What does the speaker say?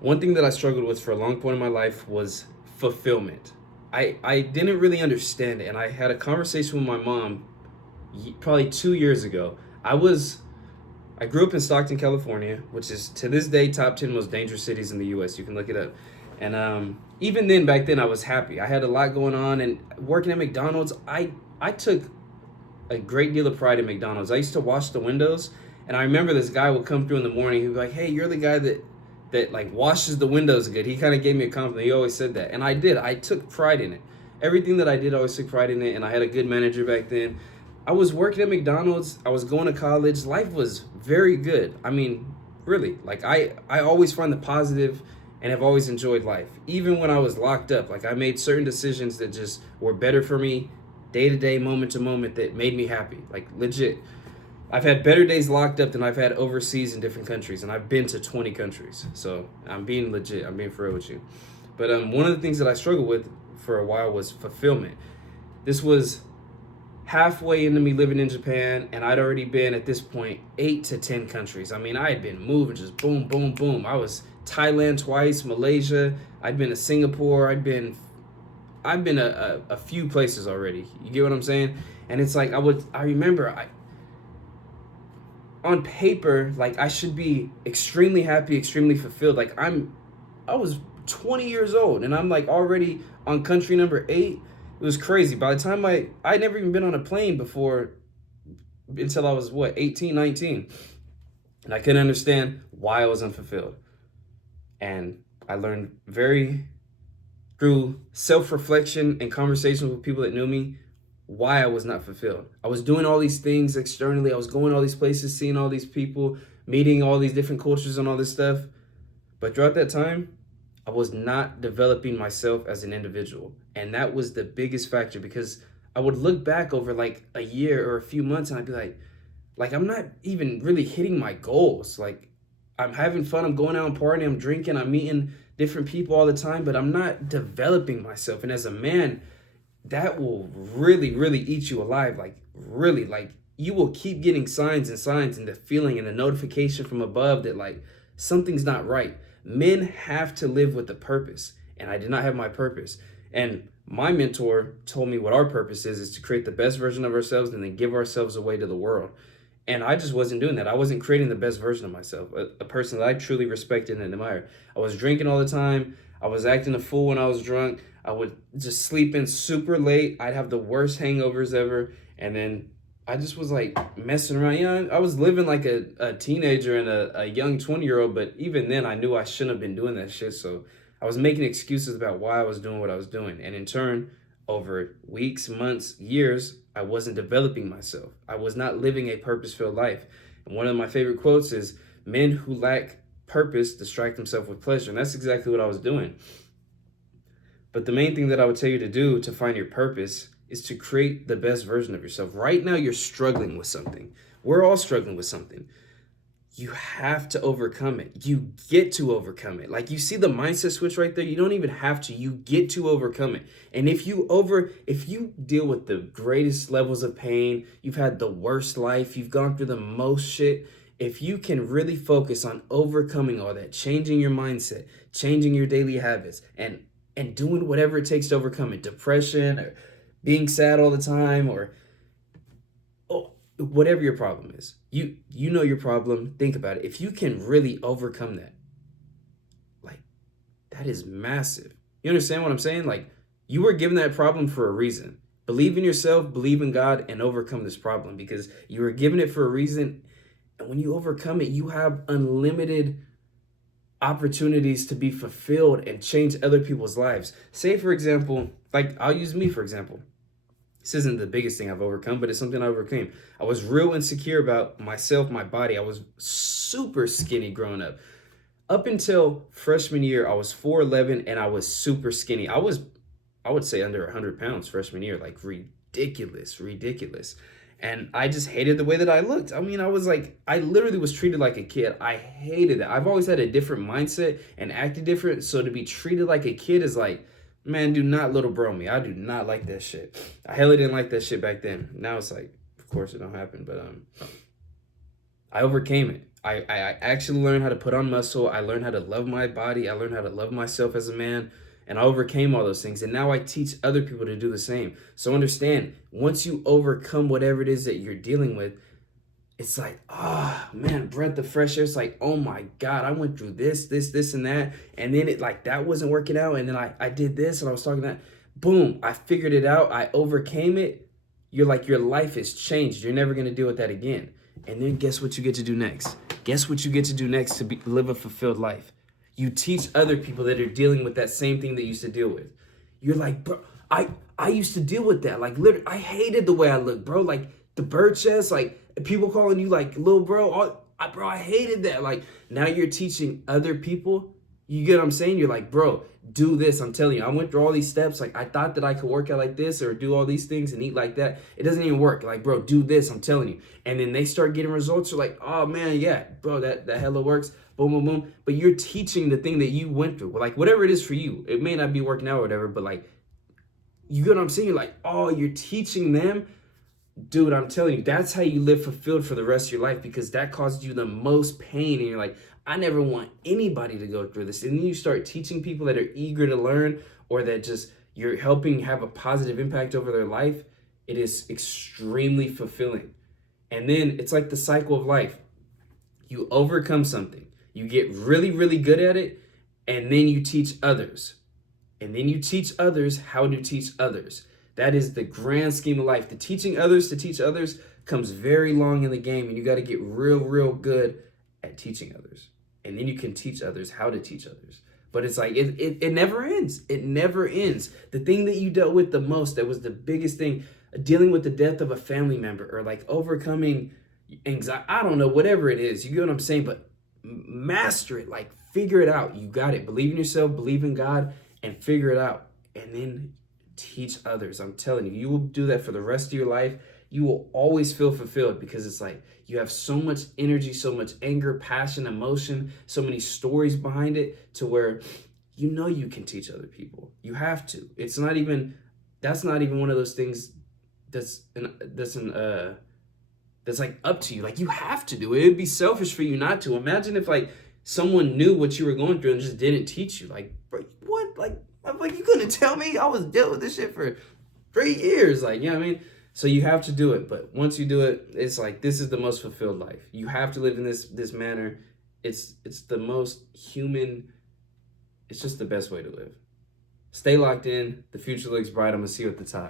One thing that I struggled with for a long point in my life was fulfillment. I didn't really understand it, and I had a conversation with my mom probably 2 years ago. I grew up in Stockton, California, which is to this day top 10 most dangerous cities in the U.S. You can look it up. And even then, back then, I was happy. I had a lot going on, and working at McDonald's, I took a great deal of pride in McDonald's. I used to wash the windows, and I remember this guy would come through in the morning. He'd be like, "Hey, you're the guy that like washes the windows good." He kind of gave me a compliment. He always said that, and I did. I took pride in it. Everything that I did, I always took pride in it, and I had a good manager back then. I was working at McDonald's. I was going to college. Life was very good. I mean, really, like I always find the positive and have always enjoyed life. Even when I was locked up, like I made certain decisions that just were better for me day to day, moment to moment that made me happy. Like legit. I've had better days locked up than I've had overseas in different countries, and I've been to 20 countries. So I'm being legit. I'm being for real with you. But one of the things that I struggled with for a while was fulfillment. This was halfway into me living in Japan, and I'd already been at this point 8 to 10 countries. I mean, I had been moving just boom, boom, boom. I was Thailand twice, Malaysia. I'd been to Singapore. I've been a few places already. You get what I'm saying? And it's like I remember on paper, like I should be extremely happy, extremely fulfilled. I was 20 years old, and I'm like already on country number 8. It was crazy. By the time I'd never even been on a plane before until I was what, 18, 19. And I couldn't understand why I was unfulfilled. And I learned very through self-reflection and conversations with people that knew me why I was not fulfilled. I was doing all these things externally. I was going all these places, seeing all these people, meeting all these different cultures and all this stuff. But throughout that time, I was not developing myself as an individual. And that was the biggest factor because I would look back over like a year or a few months and I'd be like I'm not even really hitting my goals. Like I'm having fun, I'm going out and partying, I'm drinking, I'm meeting different people all the time, but I'm not developing myself. And as a man, that will really, really eat you alive. Like really, like you will keep getting signs and the feeling and the notification from above that like something's not right. Men have to live with a purpose, and I did not have my purpose. And my mentor told me what our purpose is to create the best version of ourselves and then give ourselves away to the world. And I just wasn't doing that. I wasn't creating the best version of myself, a person that I truly respected and admired. I was drinking all the time. I was acting a fool when I was drunk. I would just sleep in super late. I'd have the worst hangovers ever. And then I just was like messing around. You know, I was living like a teenager and a young 20-year-old, but even then I knew I shouldn't have been doing that shit. So I was making excuses about why I was doing what I was doing. And in turn, over weeks, months, years, I wasn't developing myself. I was not living a purpose-filled life. And one of my favorite quotes is, "Men who lack purpose distract themselves with pleasure." And that's exactly what I was doing. But the main thing that I would tell you to do to find your purpose is to create the best version of yourself. Right now, you're struggling with something. We're all struggling with something. You have to overcome it. You get to overcome it. Like you see the mindset switch right there. You don't even have to. You get to overcome it. And if you deal with the greatest levels of pain, you've had the worst life, you've gone through the most shit, if you can really focus on overcoming all that, changing your mindset, changing your daily habits, and doing whatever it takes to overcome it, depression or being sad all the time or whatever your problem is, you know your problem. Think about it. If you can really overcome that, like that is massive. You understand what I'm saying? Like you were given that problem for a reason. Believe in yourself, believe in God, and overcome this problem because you were given it for a reason. And when you overcome it, you have unlimited opportunities to be fulfilled and change other people's lives. Say, for example, like I'll use me for example. This isn't the biggest thing I've overcome, but it's something I overcame. I was real insecure about myself, my body. I was super skinny growing up. Up until freshman year, I was 4'11" and I was super skinny. I would say under 100 pounds freshman year, like ridiculous, ridiculous. And I just hated the way that I looked. I mean, I literally was treated like a kid. I hated that. I've always had a different mindset and acted different. So to be treated like a kid is like, man, do not little bro me. I do not like that shit. I hella didn't like that shit back then. Now it's like, of course it don't happen, but I overcame it. I actually learned how to put on muscle. I learned how to love my body. I learned how to love myself as a man. And I overcame all those things. And now I teach other people to do the same. So understand, once you overcome whatever it is that you're dealing with, it's like, man, breath of fresh air. It's like, oh my God, I went through this, and that. And then it like that wasn't working out. And then I did this and I was talking that. Boom, I figured it out. I overcame it. You're like, your life has changed. You're never going to deal with that again. And then guess what you get to do next? Guess what you get to do next to live a fulfilled life? You teach other people that are dealing with that same thing they used to deal with. You're like, bro, I used to deal with that. Like, literally, I hated the way I looked, bro. Like, the bird chest, like, people calling you, like, little bro. Bro, I hated that. Like, now you're teaching other people. You get what I'm saying? You're like, bro, do this. I'm telling you, I went through all these steps. Like, I thought that I could work out like this or do all these things and eat like that. It doesn't even work. Like, bro, do this. I'm telling you. And then they start getting results. You're like, oh, man, yeah, bro, that hella works. Boom, boom, boom. But you're teaching the thing that you went through. Like, whatever it is for you. It may not be working out or whatever, but, like, you get what I'm saying? You're like, oh, you're teaching them. Dude, I'm telling you, that's how you live fulfilled for the rest of your life, because that caused you the most pain. And you're like, I never want anybody to go through this. And then you start teaching people that are eager to learn, or that just you're helping have a positive impact over their life. It is extremely fulfilling. And then it's like the cycle of life. You overcome something, you get really, really good at it, and then you teach others. And then you teach others how to teach others. That is the grand scheme of life. The teaching others to teach others comes very long in the game, and you got to get real, real good at teaching others. And then you can teach others how to teach others. But it's like, it never ends. It never ends. The thing that you dealt with the most, that was the biggest thing, dealing with the death of a family member, or like overcoming anxiety, I don't know, whatever it is, you get what I'm saying? But master it, like figure it out. You got it. Believe in yourself, believe in God, and figure it out. And then teach others. I'm telling you, you will do that for the rest of your life. You will always feel fulfilled, because it's like you have so much energy, so much anger, passion, emotion, so many stories behind it, to where you know you can teach other people. You have to. It's not even, that's not even one of those things that's like up to you. Like, you have to do it. It'd be selfish for you not to. Imagine if like someone knew what you were going through and just didn't teach you. Like, bro, what? Like, I'm like, you couldn't tell me? I was dealing with this shit for 3 years. Like, you know what I mean? So you have to do it. But once you do it, it's like, this is the most fulfilled life. You have to live in this manner. It's the most human. It's just the best way to live. Stay locked in. The future looks bright. I'm going to see you at the top.